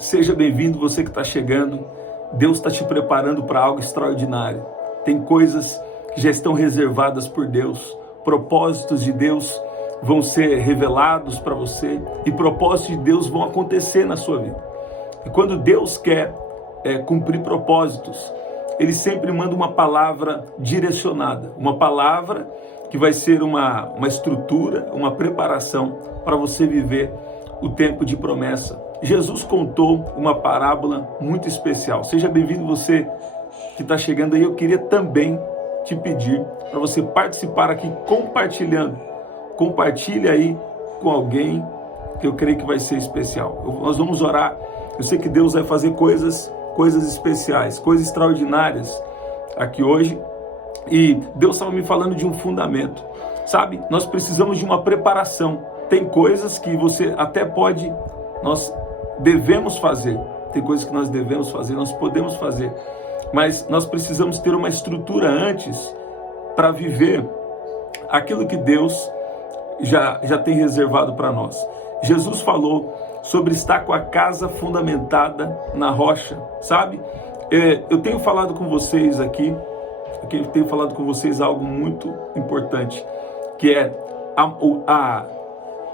Seja bem-vindo, você que está chegando. Deus está te preparando para algo extraordinário. Tem coisas que já estão reservadas por Deus. Propósitos de Deus vão ser revelados para você e propósitos de Deus vão acontecer na sua vida. E quando Deus quer cumprir propósitos, Ele sempre manda uma palavra direcionada, uma palavra que vai ser uma estrutura, uma preparação para você viver o tempo de promessa. Jesus contou uma parábola muito especial. Seja bem-vindo você que está chegando aí. Eu queria também te pedir para você participar aqui compartilhando. Compartilhe aí com alguém que eu creio que vai ser especial. Nós vamos orar. Eu sei que Deus vai fazer coisas especiais, coisas extraordinárias aqui hoje. E Deus estava me falando de um fundamento. Sabe, nós precisamos de uma preparação. Tem coisas que você até pode, nós devemos fazer. Tem coisas que nós devemos fazer, nós podemos fazer. Mas nós precisamos ter uma estrutura antes para viver aquilo que Deus já tem reservado para nós. Jesus falou sobre estar com a casa fundamentada na rocha, sabe? Eu tenho falado com vocês aqui, algo muito importante, que é a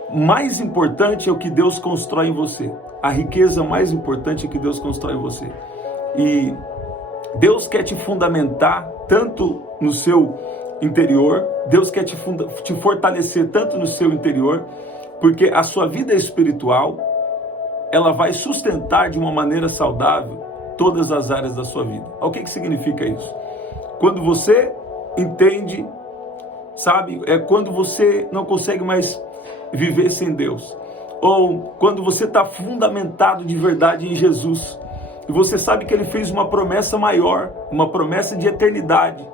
mais importante é o que Deus constrói em você. A riqueza mais importante é o que Deus constrói em você. E Deus quer te fundamentar tanto no seu interior, Deus quer te fortalecer tanto no seu interior, porque a sua vida espiritual, ela vai sustentar de uma maneira saudável todas as áreas da sua vida. O que significa isso? Quando você entende, sabe, é quando você não consegue mais viver sem Deus, ou quando você está fundamentado de verdade em Jesus, e você sabe que Ele fez uma promessa maior, uma promessa de eternidade.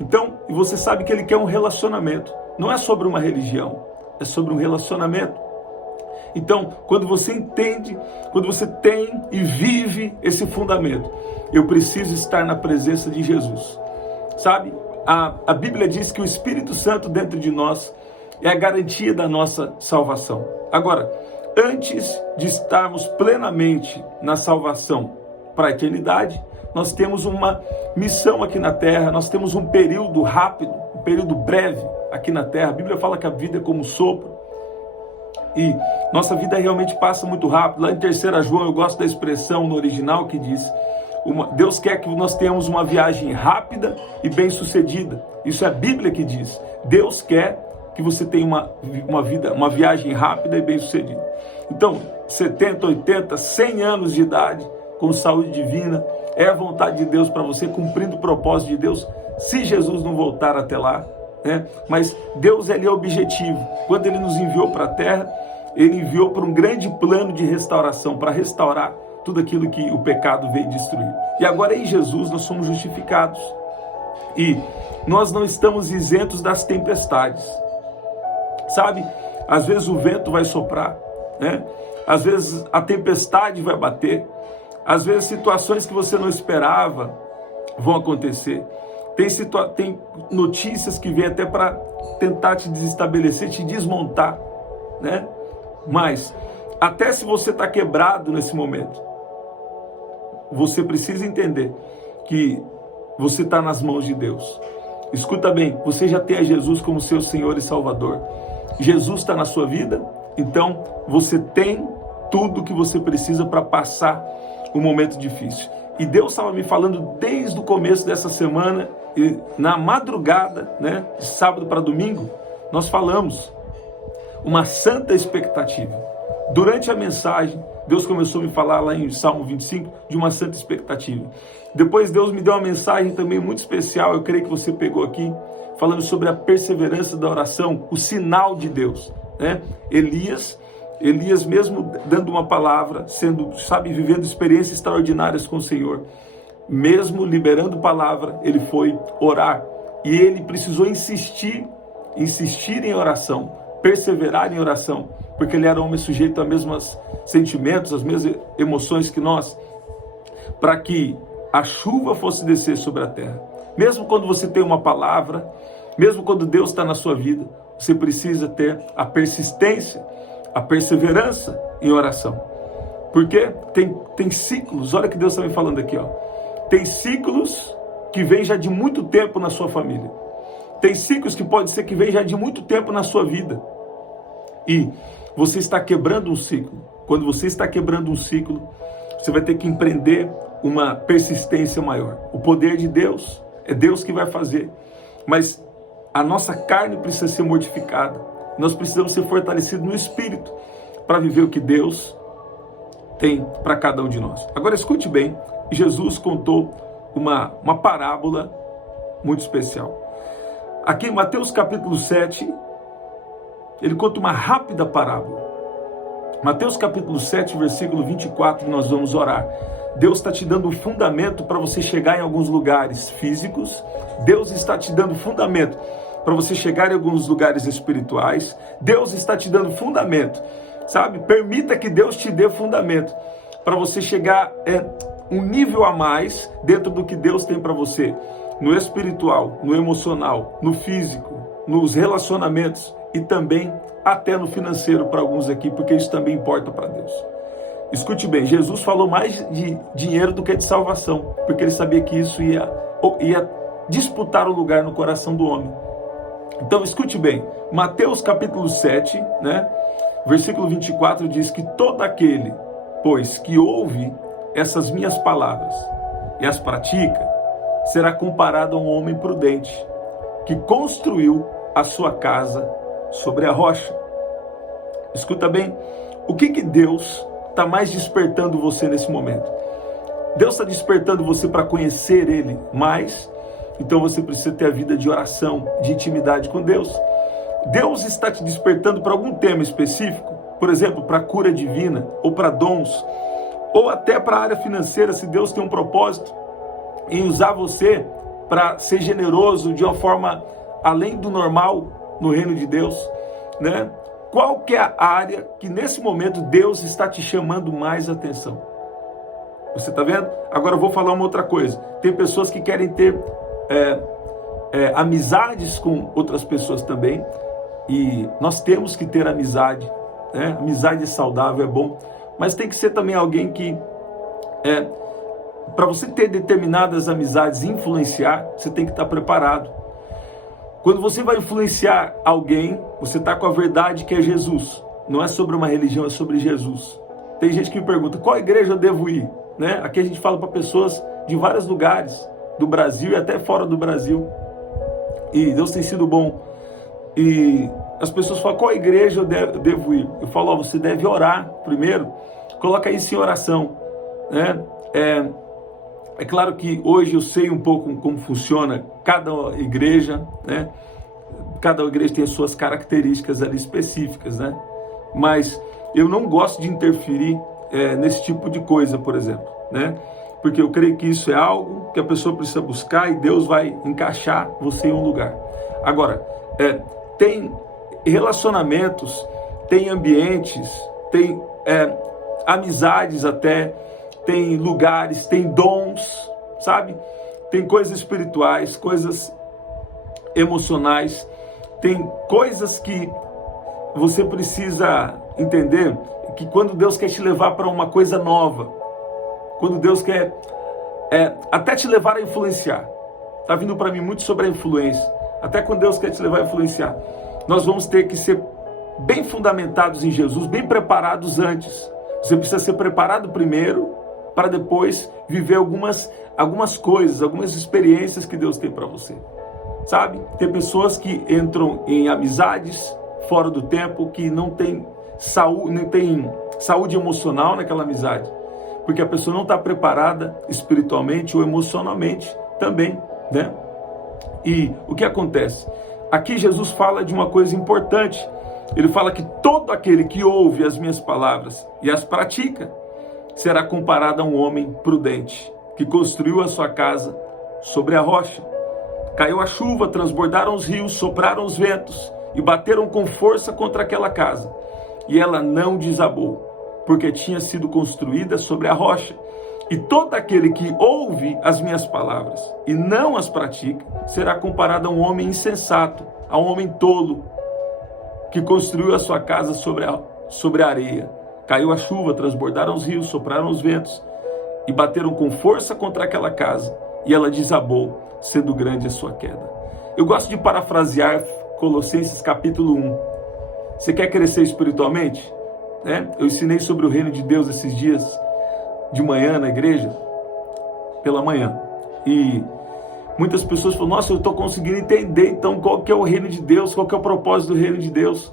Então, e você sabe que Ele quer um relacionamento. Não é sobre uma religião, é sobre um relacionamento. Então, quando você entende, quando você tem e vive esse fundamento, eu preciso estar na presença de Jesus. Sabe, a Bíblia diz que o Espírito Santo dentro de nós é a garantia da nossa salvação. Agora, antes de estarmos plenamente na salvação para a eternidade, nós temos uma missão aqui na terra, nós temos um período rápido, um período breve aqui na terra. A Bíblia fala que a vida é como um sopro e nossa vida realmente passa muito rápido. Lá em 3 João, eu gosto da expressão no original que diz: Deus quer que nós tenhamos uma viagem rápida e bem sucedida. Isso é a Bíblia que diz. Deus quer que você tenha uma viagem rápida e bem sucedida. Então, 70, 80, 100 anos de idade, com saúde divina, é a vontade de Deus para você, cumprindo o propósito de Deus, se Jesus não voltar até lá, né? Mas Deus, Ele é objetivo. Quando Ele nos enviou para a terra, Ele enviou para um grande plano de restauração, para restaurar tudo aquilo que o pecado veio destruir. E agora em Jesus nós somos justificados. E nós não estamos isentos das tempestades. Sabe, às vezes o vento vai soprar, né? Às vezes a tempestade vai bater, às vezes situações que você não esperava vão acontecer. Tem notícias que vêm até para tentar te desestabelecer, te desmontar, né? Mas até se você está quebrado nesse momento, você precisa entender que você está nas mãos de Deus. Escuta bem, você já tem a Jesus como seu Senhor e Salvador. Jesus está na sua vida, então você tem tudo que você precisa para passar um momento difícil. E Deus estava me falando desde o começo dessa semana, e na madrugada, né, de sábado para domingo, nós falamos uma santa expectativa. Durante a mensagem, Deus começou a me falar lá em Salmo 25 de uma santa expectativa. Depois Deus me deu uma mensagem também muito especial, eu creio que você pegou aqui, falando sobre a perseverança da oração, o sinal de Deus, né? Elias mesmo dando uma palavra, vivendo experiências extraordinárias com o Senhor, mesmo liberando palavra, ele foi orar. E ele precisou insistir em oração, perseverar em oração, porque ele era homem sujeito aos mesmos sentimentos, às mesmas emoções que nós, para que a chuva fosse descer sobre a terra. Mesmo quando você tem uma palavra, mesmo quando Deus está na sua vida, você precisa ter a persistência, a perseverança em oração. Porque tem ciclos, olha que Deus está me falando aqui, ó. Tem ciclos que vêm já de muito tempo na sua família. Tem ciclos que pode ser que vêm já de muito tempo na sua vida. E você está quebrando um ciclo. Quando você está quebrando um ciclo, você vai ter que empreender uma persistência maior. O poder de Deus, é Deus que vai fazer. Mas a nossa carne precisa ser mortificada. Nós precisamos ser fortalecidos no Espírito para viver o que Deus tem para cada um de nós. Agora escute bem, Jesus contou uma parábola muito especial. Aqui em Mateus capítulo 7, ele conta uma rápida parábola. Mateus capítulo 7, versículo 24, nós vamos orar. Deus está te dando um fundamento para você chegar em alguns lugares físicos. Deus está te dando fundamento para você chegar em alguns lugares espirituais. Deus está te dando fundamento, sabe? Permita que Deus te dê fundamento para você chegar um nível a mais dentro do que Deus tem para você. No espiritual, no emocional, no físico, nos relacionamentos e também até no financeiro para alguns aqui, porque isso também importa para Deus. Escute bem, Jesus falou mais de dinheiro do que de salvação, porque ele sabia que isso ia disputar o lugar no coração do homem. Então escute bem, Mateus capítulo 7, né, versículo 24 diz que todo aquele, pois, que ouve essas minhas palavras e as pratica, será comparado a um homem prudente, que construiu a sua casa sobre a rocha. Escuta bem, o que Deus está mais despertando você nesse momento? Deus está despertando você para conhecer Ele mais, então você precisa ter a vida de oração, de intimidade com Deus. Deus está te despertando para algum tema específico, por exemplo, para a cura divina, ou para dons, ou até para a área financeira, se Deus tem um propósito em usar você para ser generoso de uma forma além do normal no reino de Deus, né? Qual que é a área que nesse momento Deus está te chamando mais atenção? Você está vendo? Agora eu vou falar uma outra coisa. Tem pessoas que querem ter amizades com outras pessoas também, e nós temos que ter amizade, né? Amizade saudável é bom, mas tem que ser também alguém que para você ter determinadas amizades e influenciar, você tem que estar preparado. Quando você vai influenciar alguém, você está com a verdade que é Jesus. Não é sobre uma religião, é sobre Jesus. Tem gente que me pergunta, qual igreja eu devo ir? Né? Aqui a gente fala para pessoas de vários lugares do Brasil e até fora do Brasil. E Deus tem sido bom. E as pessoas falam, qual igreja eu devo ir? Eu falo, você deve orar primeiro. Coloca isso em oração, né? É claro que hoje eu sei um pouco como funciona cada igreja, né? Cada igreja tem as suas características ali específicas, né? Mas eu não gosto de interferir nesse tipo de coisa, por exemplo, né? Porque eu creio que isso é algo que a pessoa precisa buscar e Deus vai encaixar você em um lugar. Agora, tem relacionamentos, tem ambientes, tem amizades até, tem lugares, tem dons, sabe? Tem coisas espirituais, coisas emocionais, tem coisas que você precisa entender que quando Deus quer te levar para uma coisa nova, quando Deus quer até te levar a influenciar, está vindo para mim muito sobre a influência, até quando Deus quer te levar a influenciar, nós vamos ter que ser bem fundamentados em Jesus, bem preparados antes. Você precisa ser preparado primeiro, para depois viver algumas coisas, algumas experiências que Deus tem para você, sabe? Tem pessoas que entram em amizades fora do tempo, que não tem saúde emocional naquela amizade, porque a pessoa não está preparada espiritualmente ou emocionalmente também, né? E o que acontece? Aqui Jesus fala de uma coisa importante. Ele fala que todo aquele que ouve as minhas palavras e as pratica, será comparado a um homem prudente, que construiu a sua casa sobre a rocha. Caiu a chuva, transbordaram os rios, sopraram os ventos e bateram com força contra aquela casa. E ela não desabou, porque tinha sido construída sobre a rocha. E todo aquele que ouve as minhas palavras e não as pratica, será comparado a um homem insensato, a um homem tolo, que construiu a sua casa sobre a areia. Caiu a chuva, transbordaram os rios, sopraram os ventos e bateram com força contra aquela casa, e ela desabou, sendo grande a sua queda. Eu gosto de parafrasear Colossenses capítulo 1. Você quer crescer espiritualmente? Eu ensinei sobre o reino de Deus esses dias de manhã na igreja, pela manhã. E muitas pessoas falam, nossa, eu estou conseguindo entender então qual que é o reino de Deus, qual que é o propósito do reino de Deus,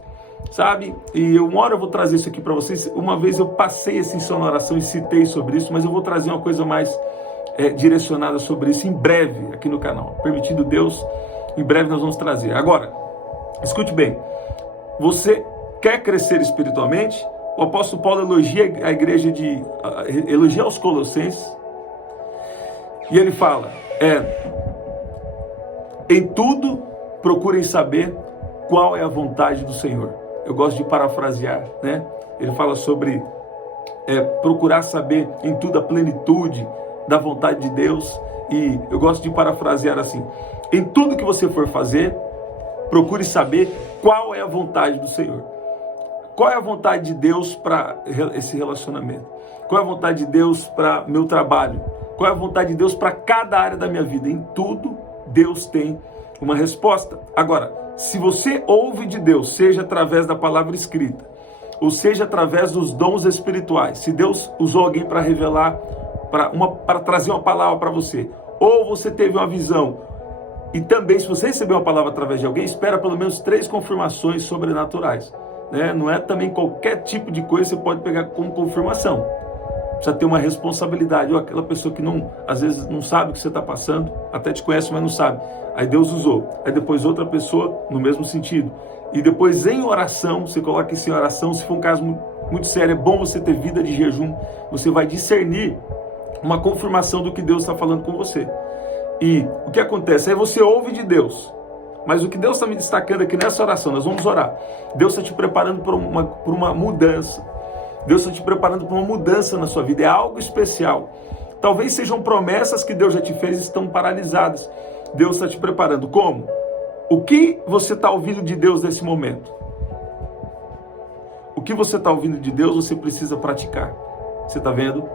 sabe? E uma hora eu vou trazer isso aqui para vocês. Uma vez eu passei assim só na oração e citei sobre isso, mas eu vou trazer uma coisa mais direcionada sobre isso em breve aqui no canal. Permitindo Deus, em breve nós vamos trazer. Agora, escute bem, você quer crescer espiritualmente? O apóstolo Paulo elogia a igreja elogia os Colossenses, e ele fala, em tudo procurem saber qual é a vontade do Senhor. Eu gosto de parafrasear, Ele fala sobre procurar saber em tudo a plenitude da vontade de Deus, e eu gosto de parafrasear assim, em tudo que você for fazer, procure saber qual é a vontade do Senhor. Qual é a vontade de Deus para esse relacionamento? Qual é a vontade de Deus para meu trabalho? Qual é a vontade de Deus para cada área da minha vida? Em tudo, Deus tem uma resposta. Agora, se você ouve de Deus, seja através da palavra escrita, ou seja através dos dons espirituais, se Deus usou alguém para revelar, para trazer uma palavra para você, ou você teve uma visão, e também se você recebeu uma palavra através de alguém, espera pelo menos 3 confirmações sobrenaturais. Não é também qualquer tipo de coisa que você pode pegar como confirmação. Precisa ter uma responsabilidade. Ou aquela pessoa que às vezes não sabe o que você está passando, até te conhece, mas não sabe. Aí Deus usou. Aí depois outra pessoa no mesmo sentido. E depois em oração, você coloca isso em oração. Se for um caso muito sério, é bom você ter vida de jejum. Você vai discernir uma confirmação do que Deus está falando com você. E o que acontece? Aí você ouve de Deus. Mas o que Deus está me destacando aqui nessa oração, nós vamos orar. Deus está te preparando por uma mudança. Deus está te preparando para uma mudança na sua vida. É algo especial. Talvez sejam promessas que Deus já te fez e estão paralisadas. Deus está te preparando. Como? O que você está ouvindo de Deus nesse momento? O que você está ouvindo de Deus, você precisa praticar. Você está vendo?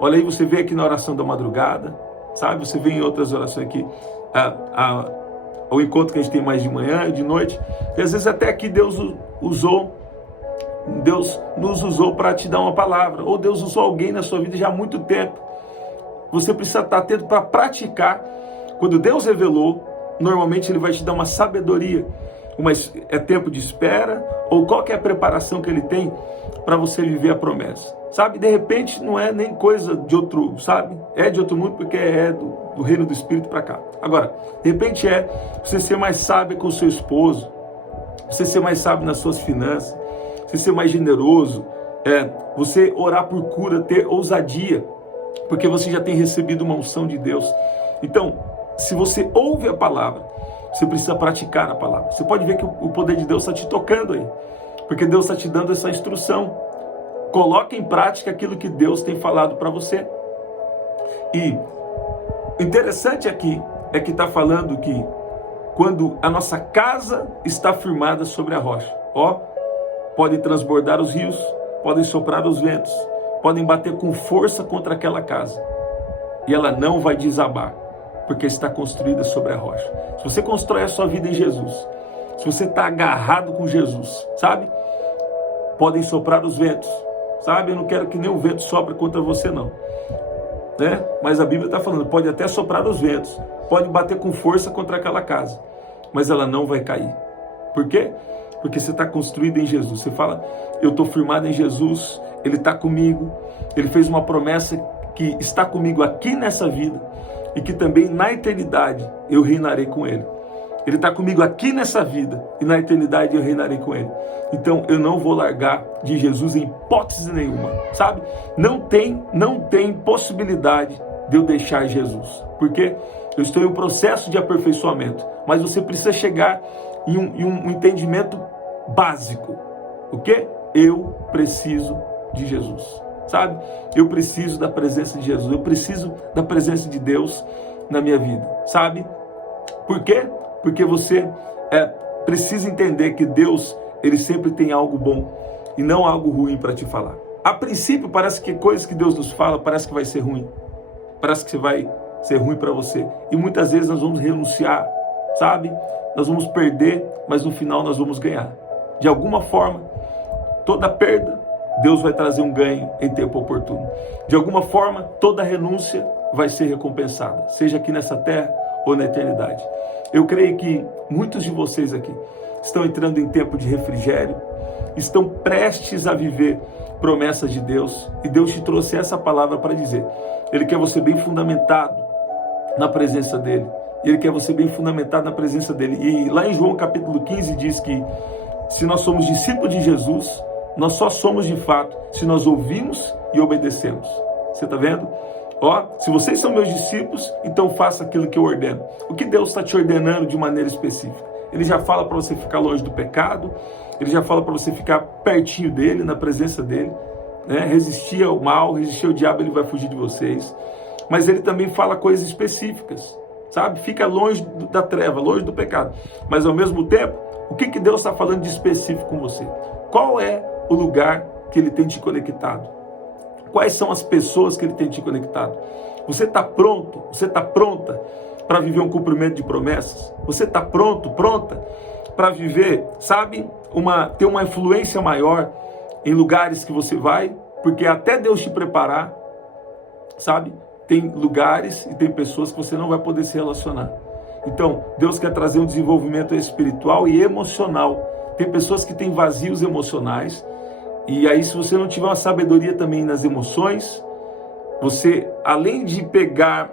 Olha aí, você vê aqui na oração da madrugada, sabe? Você vê em outras orações aqui, o encontro que a gente tem mais de manhã e de noite. E às vezes até aqui Deus nos usou para te dar uma palavra. Ou Deus usou alguém na sua vida já há muito tempo. Você precisa estar atento para praticar. Quando Deus revelou, normalmente Ele vai te dar uma sabedoria. É tempo de espera, ou qual que é a preparação que Ele tem para você viver a promessa. Sabe, de repente não é nem coisa de outro, sabe? É de outro mundo porque é do reino do Espírito para cá. Agora, de repente você ser mais sábio com o seu esposo, você ser mais sábio nas suas finanças, você ser mais generoso, você orar por cura, ter ousadia, porque você já tem recebido uma unção de Deus. Então, se você ouve a palavra, você precisa praticar a palavra. Você pode ver que o poder de Deus está te tocando aí, porque Deus está te dando essa instrução. Coloque em prática aquilo que Deus tem falado para você. E o interessante aqui é que está falando que quando a nossa casa está firmada sobre a rocha, podem transbordar os rios, podem soprar os ventos, podem bater com força contra aquela casa, e ela não vai desabar, porque está construída sobre a rocha. Se você constrói a sua vida em Jesus, se você está agarrado com Jesus, sabe? Podem soprar os ventos, sabe? Eu não quero que nem o vento sopre contra você, não. Mas a Bíblia está falando, pode até soprar os ventos, pode bater com força contra aquela casa, mas ela não vai cair. Por quê? Porque você está construído em Jesus. Você fala, eu estou firmado em Jesus, Ele está comigo, Ele fez uma promessa que está comigo aqui nessa vida, e que também na eternidade eu reinarei com Ele. Ele está comigo aqui nessa vida, e na eternidade eu reinarei com Ele. Então eu não vou largar de Jesus em hipótese nenhuma, sabe? Não tem possibilidade de eu deixar Jesus. Porque eu estou em um processo de aperfeiçoamento, mas você precisa chegar em um entendimento básico. O quê? Eu preciso de Jesus, sabe? Eu preciso da presença de Jesus, eu preciso da presença de Deus na minha vida, sabe? Por quê? Porque você precisa entender que Deus, Ele sempre tem algo bom e não algo ruim para te falar. A princípio parece que coisas que Deus nos fala, parece que vai ser ruim. Parece que vai ser ruim para você. E muitas vezes nós vamos renunciar, sabe? Nós vamos perder, mas no final nós vamos ganhar. De alguma forma, toda perda, Deus vai trazer um ganho em tempo oportuno. De alguma forma, toda renúncia vai ser recompensada, seja aqui nessa terra ou na eternidade. Eu creio que muitos de vocês aqui estão entrando em tempo de refrigério, estão prestes a viver promessas de Deus, e Deus te trouxe essa palavra para dizer. Ele quer você bem fundamentado na presença dele. Ele quer você bem fundamentado na presença dele. E lá em João capítulo 15 diz que se nós somos discípulos de Jesus, nós só somos de fato se nós ouvimos e obedecemos. Você está vendo? Ó, se vocês são meus discípulos, então faça aquilo que eu ordeno. O que Deus está te ordenando de maneira específica? Ele já fala para você ficar longe do pecado, ele já fala para você ficar pertinho dele, na presença dele, né? Resistir ao mal, resistir ao diabo, ele vai fugir de vocês. Mas ele também fala coisas específicas, sabe? Fica longe da treva, longe do pecado. Mas ao mesmo tempo, o que Deus está falando de específico com você? Qual é o lugar que ele tem te conectado? Quais são as pessoas que ele tem te conectado? Você está pronto? Você está pronta para viver um cumprimento de promessas? Você está pronto, pronta para viver, sabe, ter uma influência maior em lugares que você vai? Porque até Deus te preparar, sabe, tem lugares e tem pessoas que você não vai poder se relacionar. Então, Deus quer trazer um desenvolvimento espiritual e emocional. Tem pessoas que têm vazios emocionais, e aí se você não tiver uma sabedoria também nas emoções, você, além de pegar,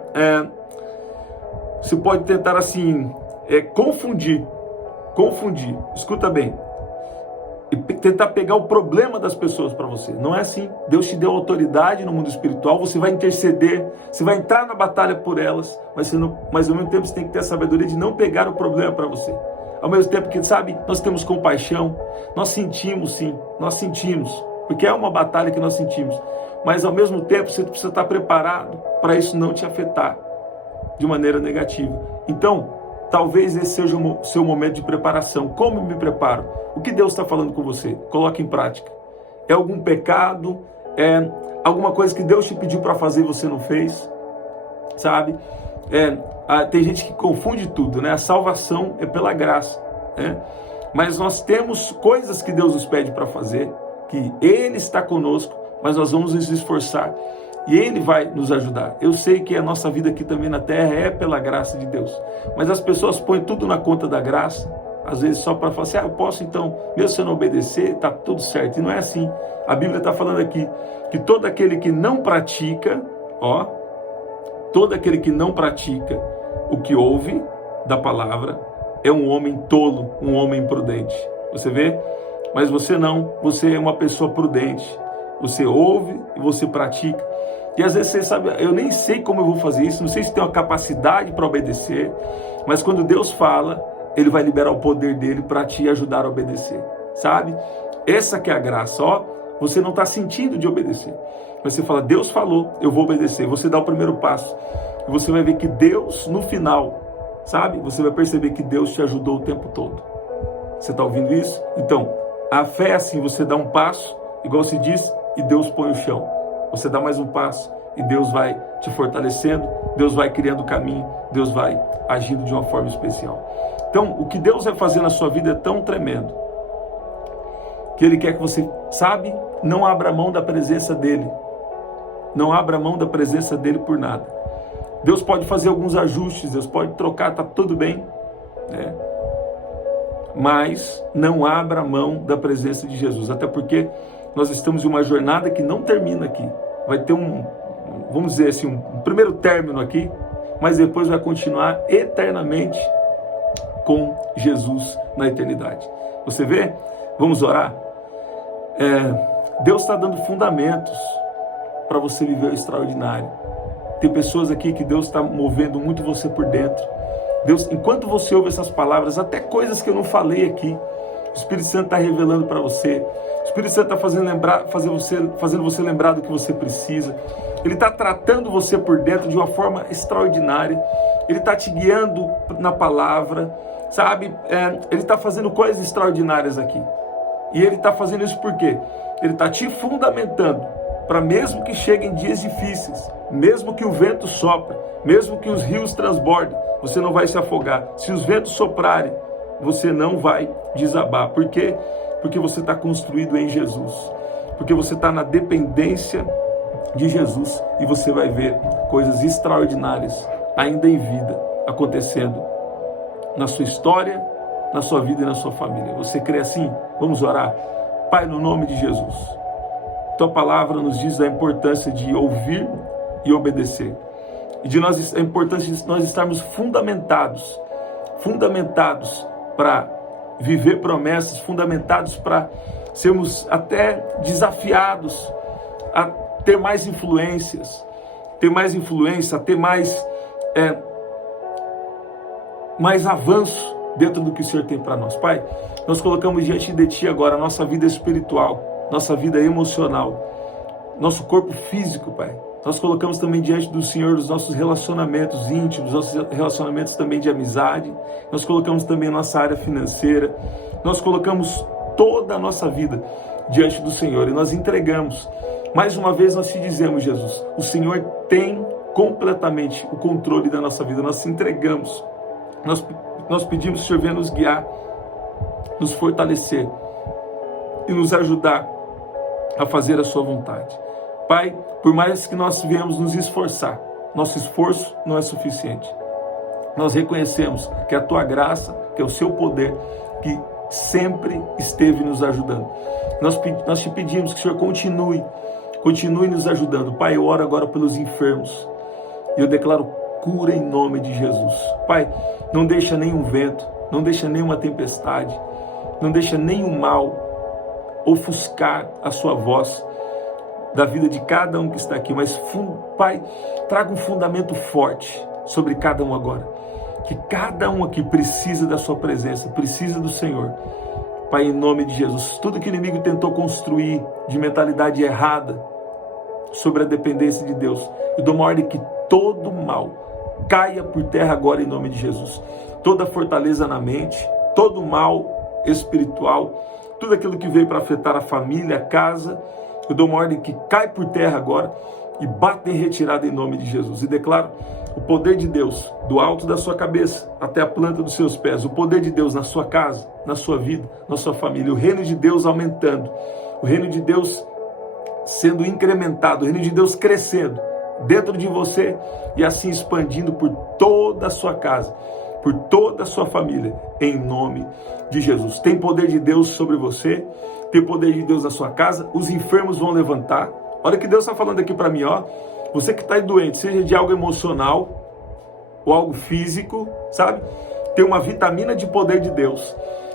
você pode tentar assim, confundir, escuta bem, e tentar pegar o problema das pessoas para você. Não é assim. Deus te deu autoridade no mundo espiritual, você vai interceder, você vai entrar na batalha por elas, mas ao mesmo tempo você tem que ter a sabedoria de não pegar o problema para você. Ao mesmo tempo que, sabe, nós temos compaixão, nós sentimos sim, nós sentimos, porque é uma batalha que nós sentimos, mas ao mesmo tempo você precisa estar preparado para isso não te afetar de maneira negativa. Então, talvez esse seja o seu momento de preparação. Como me preparo? O que Deus está falando com você? Coloque em prática. É algum pecado? É alguma coisa que Deus te pediu para fazer e você não fez? Sabe? Tem gente que confunde tudo, né? A salvação é pela graça, né? Mas nós temos coisas que Deus nos pede para fazer, que Ele está conosco, mas nós vamos nos esforçar e Ele vai nos ajudar. Eu sei que a nossa vida aqui também na terra é pela graça de Deus, mas as pessoas põem tudo na conta da graça, às vezes só para falar assim, eu posso então, mesmo se eu não obedecer, está tudo certo. E não é assim. A Bíblia está falando aqui que todo aquele que não pratica, todo aquele que não pratica o que ouve da palavra é um homem tolo, um homem imprudente. Você vê? Mas você não, você é uma pessoa prudente. Você ouve e você pratica. E às vezes você sabe, eu nem sei como eu vou fazer isso, não sei se tenho a capacidade para obedecer, mas quando Deus fala, Ele vai liberar o poder dele para te ajudar a obedecer, sabe? Essa que é a graça, você não está sentindo de obedecer, mas você fala, Deus falou, eu vou obedecer. Você dá o primeiro passo e você vai ver que Deus, no final, sabe? Você vai perceber que Deus te ajudou o tempo todo. Você está ouvindo isso? Então, a fé é assim, você dá um passo, igual se diz, e Deus põe o chão. Você dá mais um passo e Deus vai te fortalecendo, Deus vai criando o caminho, Deus vai agindo de uma forma especial. Então, o que Deus vai fazer na sua vida é tão tremendo, que Ele quer que você, sabe, não abra mão da presença dEle. Não abra mão da presença dEle por nada. Deus pode fazer alguns ajustes, Deus pode trocar, está tudo bem, né? Mas não abra mão da presença de Jesus, até porque nós estamos em uma jornada que não termina aqui. Vai ter vamos dizer assim, um primeiro término aqui, mas depois vai continuar eternamente com Jesus na eternidade. Você vê? Vamos orar? Deus está dando fundamentos para você viver o extraordinário. Tem pessoas aqui que Deus está movendo muito você por dentro. Deus, enquanto você ouve essas palavras, até coisas que eu não falei aqui, o Espírito Santo está revelando para você. O Espírito Santo está fazendo você lembrar do que você precisa. Ele está tratando você por dentro de uma forma extraordinária. Ele está te guiando na palavra, sabe? Ele está fazendo coisas extraordinárias aqui. E Ele está fazendo isso por quê? Ele está te fundamentando para mesmo que cheguem dias difíceis, mesmo que o vento sopre, mesmo que os rios transbordem, você não vai se afogar. Se os ventos soprarem, você não vai desabar. Por quê? Porque você está construído em Jesus. Porque você está na dependência de Jesus e você vai ver coisas extraordinárias ainda em vida acontecendo na sua história, na sua vida e na sua família. Você crê assim? Vamos orar. Pai, no nome de Jesus, Tua palavra nos diz a importância de ouvir e obedecer. E a importância de nós estarmos fundamentados para viver promessas, fundamentados para sermos até desafiados a ter mais influências, a ter mais avanço dentro do que o Senhor tem para nós. Pai, nós colocamos diante de Ti agora a nossa vida espiritual, nossa vida emocional, nosso corpo físico, Pai. Nós colocamos também diante do Senhor os nossos relacionamentos íntimos, nossos relacionamentos também de amizade. Nós colocamos também a nossa área financeira. Nós colocamos toda a nossa vida diante do Senhor e nós entregamos. Mais uma vez nós te dizemos, Jesus, o Senhor tem completamente o controle da nossa vida. Nós te entregamos. Nós pedimos que o Senhor venha nos guiar, nos fortalecer e nos ajudar a fazer a sua vontade. Pai, por mais que nós viemos nos esforçar, nosso esforço não é suficiente. Nós reconhecemos que é a Tua graça, que é o Seu poder, que sempre esteve nos ajudando. Nós te pedimos que o Senhor continue nos ajudando. Pai, eu oro agora pelos enfermos e eu declaro cura em nome de Jesus. Pai, não deixa nenhum vento, não deixa nenhuma tempestade, não deixa nenhum mal ofuscar a Sua voz da vida de cada um que está aqui, mas Pai, traga um fundamento forte sobre cada um agora, que cada um aqui precisa da Sua presença, precisa do Senhor. Pai, em nome de Jesus, tudo que o inimigo tentou construir de mentalidade errada sobre a dependência de Deus, eu dou uma ordem que todo mal caia por terra agora em nome de Jesus. Toda fortaleza na mente, todo mal espiritual, tudo aquilo que veio para afetar a família, a casa, eu dou uma ordem que cai por terra agora e bate em retirada em nome de Jesus. E declaro o poder de Deus do alto da sua cabeça até a planta dos seus pés. O poder de Deus na sua casa, na sua vida, na sua família. O reino de Deus aumentando. O reino de Deus sendo incrementado. O reino de Deus crescendo dentro de você e assim expandindo por toda a sua casa, por toda a sua família, em nome de Jesus. Tem poder de Deus sobre você, tem poder de Deus na sua casa, os enfermos vão levantar. Olha o que Deus está falando aqui para mim, ó. Você que está doente, seja de algo emocional ou algo físico, sabe? Tem uma vitamina de poder de Deus.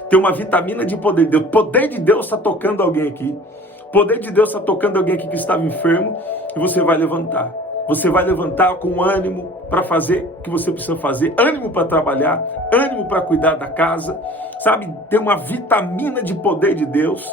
Tem uma vitamina de poder de Deus. O poder de Deus está tocando alguém aqui. O poder de Deus está tocando alguém aqui que estava enfermo e você vai levantar. Você vai levantar com ânimo para fazer o que você precisa fazer, ânimo para trabalhar, ânimo para cuidar da casa, sabe? Tem uma vitamina de poder de Deus,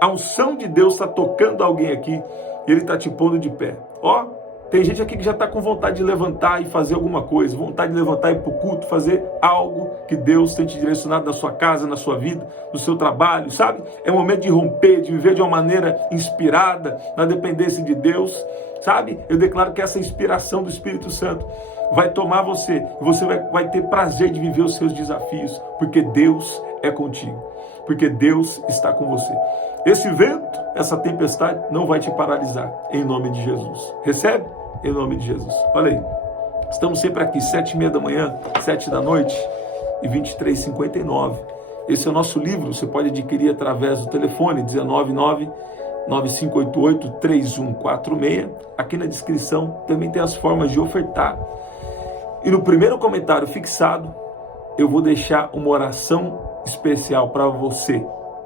a unção de Deus está tocando alguém aqui e Ele está te pondo de pé. Ó, tem gente aqui que já está com vontade de levantar e fazer alguma coisa, vontade de levantar e ir para o culto, fazer algo que Deus tem te direcionado na sua casa, na sua vida, no seu trabalho, sabe? É momento de romper, de viver de uma maneira inspirada, na dependência de Deus, sabe? Eu declaro que essa inspiração do Espírito Santo vai tomar você, e você vai ter prazer de viver os seus desafios, porque Deus é contigo, porque Deus está com você. Esse vento, essa tempestade não vai te paralisar, em nome de Jesus. Recebe? Em nome de Jesus. Olha aí, estamos sempre aqui, 7h30 da manhã, 7 da noite e 23h59. Esse é o nosso livro, você pode adquirir através do telefone 199-9588-3146. Aqui na descrição também tem as formas de ofertar. E no primeiro comentário fixado, eu vou deixar uma oração especial para você,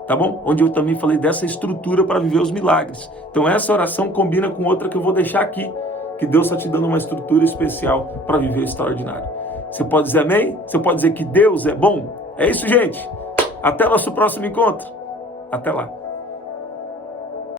tá bom? Onde eu também falei dessa estrutura para viver os milagres. Então essa oração combina com outra que eu vou deixar aqui, que Deus está te dando uma estrutura especial para viver o extraordinário. Você pode dizer amém? Você pode dizer que Deus é bom? É isso, gente. Até o nosso próximo encontro. Até lá.